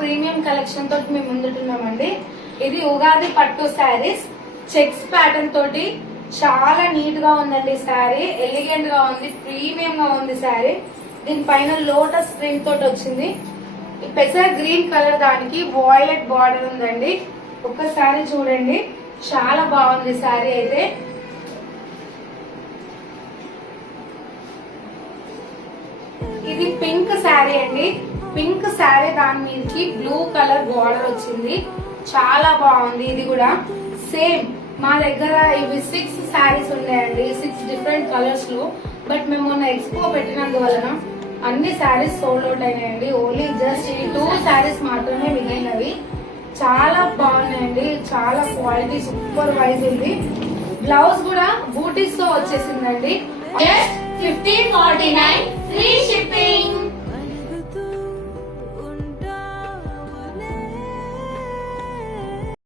Premium collection తోటి మేము ముందుంటున్నామండి. ఇది ఉగాది పట్టు శారీస్ చెక్స్ ప్యాటర్న్ తోటి చాలా నీట్ గా ఉందండి. శారీ ఎలిగెంట్ గా ఉంది, ప్రీమియం గా ఉంది శారీ. దీనిపైన లోటస్ ప్రింట్ తోటి వచ్చింది. ఈ పెసర గ్రీన్ కలర్ దానికి వాయిలెట్ బార్డర్ ఉందండి. ఒక్కసారి చూడండి, చాలా బాగుంది శారీ అయితే. ఇది పింక్ శారీ అండి. పింక్ శారీ దాని మీదకి బ్లూ కలర్ బార్డర్ వచ్చింది, చాలా బాగుంది. ఇది కూడా సేమ్ మా దగ్గర ఇవి 6 శారీస్ ఉన్నాయండి, 6 డిఫరెంట్ కలర్స్ లో. బట్ మేము మొన్న ఎక్స్పో పెట్టినందువలన అన్ని శారీస్ సోల్డ్ అవుట్ అయినాయండి. ఓన్లీ జస్ట్ ఈ 2 శారీస్ మాత్రమే మిగిలినవి. చాలా బాగున్నాయండి, చాలా క్వాలిటీ సూపర్ వైజ్ ఉంది. బ్లౌజ్ కూడా బూటీస్ తో వచ్చేసిందండి. 1549 free shipping.